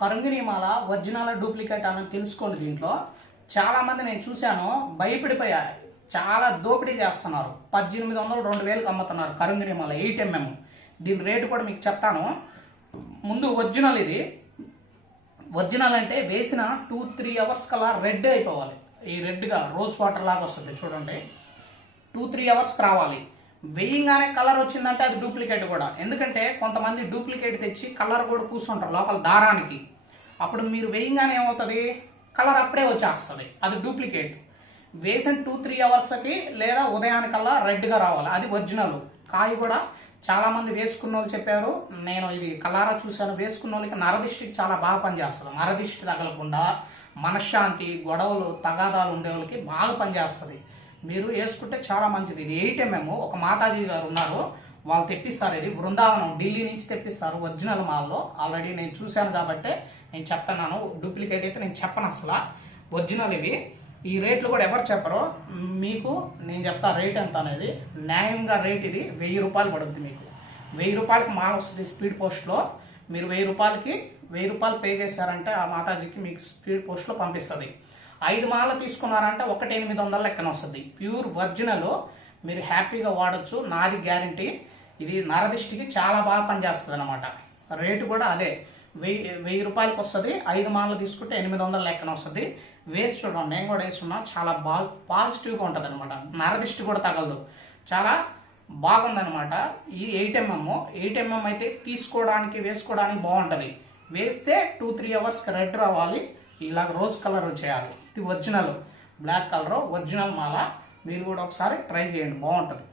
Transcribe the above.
కరుంగిని మాల original duplicate అని తెలుసుకోండి. దీంట్లో చాలా మంది నేను చూశాను భయపడిపోయా, చాలా దోపిడీ చేస్తున్నారు. 1800 2000కి అమ్ముతున్నారు కరుంగిని మాల 8mm. దీని రేటు కూడా మీకు చెప్తాను. ముందు ఒరిజినల్, ఇది ఒరిజినల్ అంటే వేసిన 2-3 అవర్స్ కల్లా రెడ్ అయిపోవాలి. ఈ రెడ్గా రోజ్ వాటర్ లాగా వస్తుంది చూడండి. 2-3 అవర్స్ రావాలి. వేయంగానే కలర్ వచ్చిందంటే అది డూప్లికేట్ కూడా. ఎందుకంటే కొంతమంది డూప్లికేట్ తెచ్చి కలర్ కూడా పూసుకుంటారు లోపల దారానికి. అప్పుడు మీరు వేయంగానే ఏమవుతుంది, కలర్ అప్పుడే వచ్చేస్తుంది, అది డూప్లికేట్. వేసిన 2-3 అవర్స్కి లేదా ఉదయానికల్లా రెడ్గా రావాలి, అది ఒరిజినల్. కాయ కూడా చాలా మంది వేసుకున్న వాళ్ళు చెప్పారు, నేను ఇది కలారా చూశాను, వేసుకున్న వాళ్ళకి నరదిష్టికి చాలా బాగా పనిచేస్తుంది. నరదిష్టి తగలకుండా మనశ్శాంతి, గొడవలు, తగాదాలు ఉండే వాళ్ళకి బాగా పనిచేస్తుంది. మీరు వేసుకుంటే చాలా మంచిది. ఇది 8mm. ఒక మాతాజీ గారు ఉన్నారు, వాళ్ళు తెప్పిస్తారు. ఇది బృందావనం ఢిల్లీ నుంచి తెప్పిస్తారు ఒరిజినల్ మాల్లో. ఆల్రెడీ నేను చూశాను కాబట్టి నేను చెప్తున్నాను. డూప్లికేట్ అయితే నేను చెప్పను అసలు. ఒరిజినల్ ఇవి. ఈ రేట్లు కూడా ఎవరు చెప్పరు, మీకు నేను చెప్తా రేట్ ఎంత అనేది. న్యాయంగా రేట్ ఇది 1000 రూపాయలు పడుద్ది మీకు. 1000 రూపాయలకి మాల వస్తుంది స్పీడ్ పోస్ట్లో. మీరు 1000 రూపాయలు పే చేశారంటే ఆ మాతాజీకి మీకు స్పీడ్ పోస్ట్లో పంపిస్తుంది. 5 మాల తీసుకున్నారంటే 1,800 లెక్కన వస్తుంది. ప్యూర్ ఒరిజినల్, మీరు హ్యాపీగా వాడచ్చు, నాది గ్యారంటీ. ఇది నరదిష్టికి చాలా బాగా పనిచేస్తుంది అనమాట. రేటు కూడా అదే 1000 రూపాయలకి వస్తుంది. 5 మాలలు తీసుకుంటే 800 లెక్కన వస్తుంది. వేసి చూడండి, నేను కూడా వేసుకున్నా, చాలా బాగా పాజిటివ్గా ఉంటుంది అనమాట. నరదిష్టి కూడా తగలదు, చాలా బాగుందనమాట. ఈ 8mm అయితే తీసుకోవడానికి వేసుకోవడానికి బాగుంటుంది. వేస్తే 2-3 అవర్స్కి రెడ్ రావాలి, ఇలాగ రోజ్ కలర్ వచ్చేయాలి. ఇది ఒరిజినల్ బ్లాక్ కలర్ ఒరిజినల్ మాల. మీరు కూడా ఒకసారి ట్రై చేయండి, బాగుంటుంది.